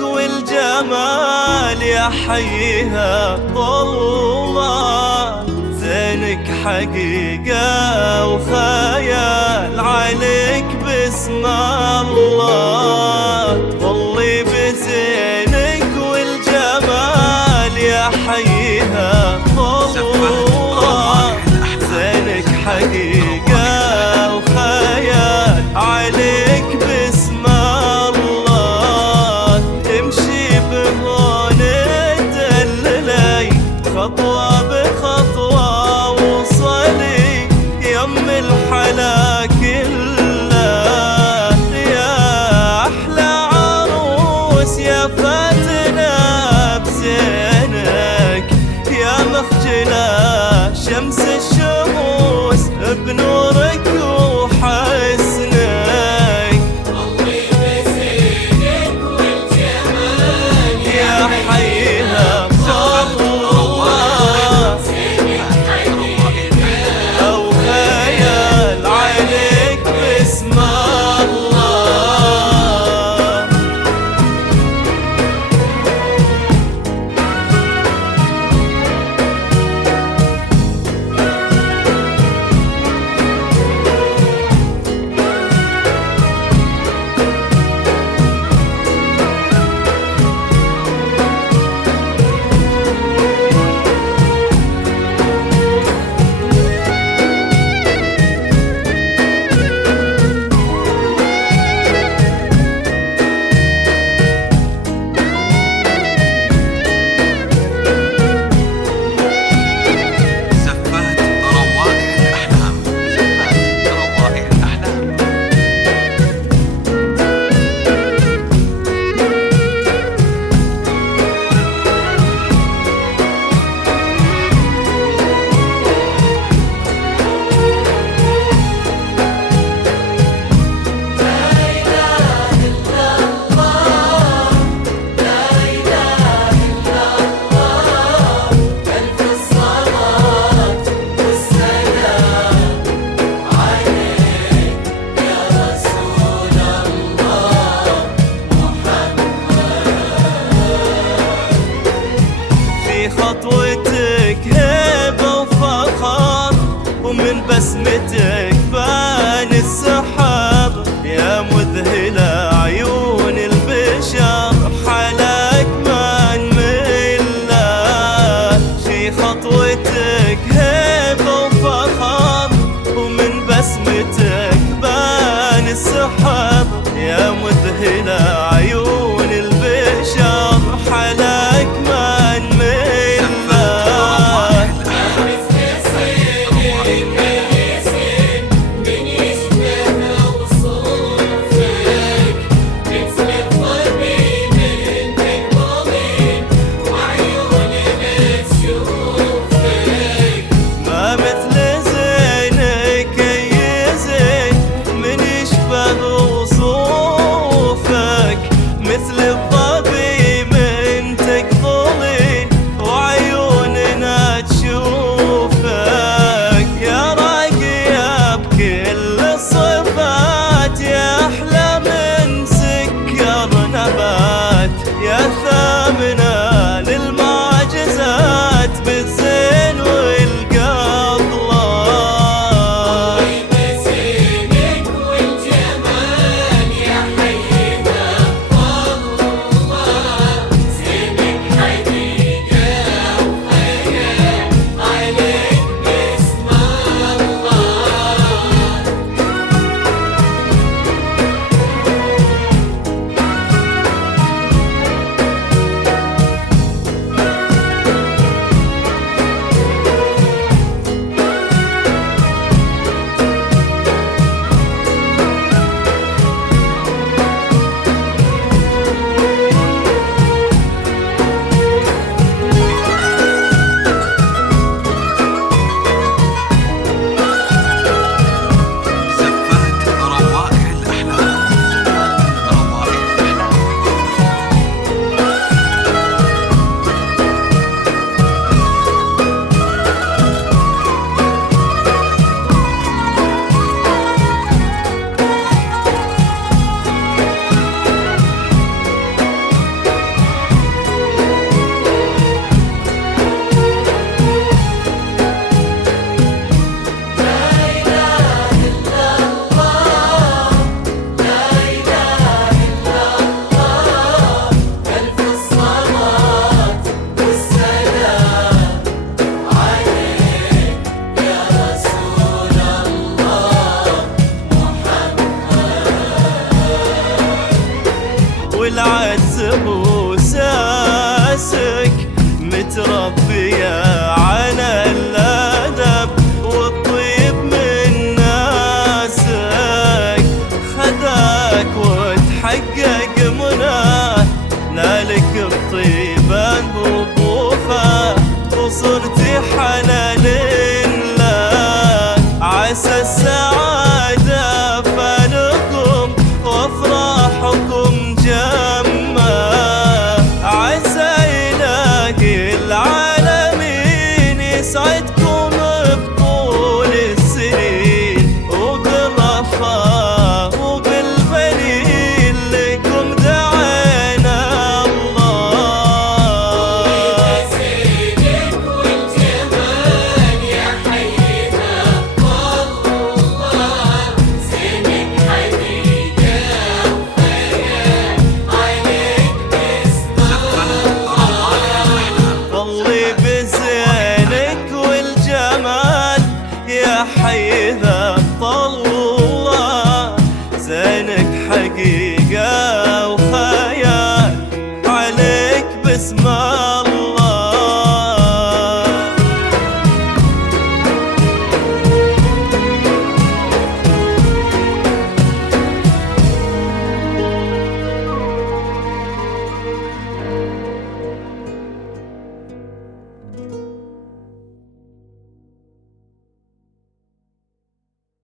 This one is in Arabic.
والجمال يحييها طلال، زينك حقيقة وخيال عليك باسم الله. ضلي بزينك والجمال يحييها طلال، زينك حقيقة وخيال عليك باسم الله. تمشي بهون تدللي خطوة بخطوة وصلي يم الحلا كله، يا أحلى عروس يا فاتنة بزينك، يا مخجلة شمس الشموس بنورك وحسنك. ضلي بزينك والجمال يحييها الله، أو خيال عليك باسم الله. والنبات يا ثامنة للمعجزات بالزين والقطلة. بزينك والجمال يا حينا والله، زينك حقيقة وخيال عليك باسم الله. زفات روائع الأحلام. روائع الأحلام. ألف الصلاة والسلام عليك يا رسول الله والعز بوساسك متربية على الأدب والطيب من ناسك، خذاك وتحقق مناه نالك بطيبة وطوفة وصرتي حلال له. عسى السعادة فلكم وافراحكم جمّا، عسى إلهي العالمين يسعدكم بطول السنين وبالرفاه وبالبنين لكم دعينا الله. بزينك والجمال يا حينا والله، زينك حقيقة وخيال عليك باسم ضلي بزينك والجمال يا حي ذا الله، زينك حقيقة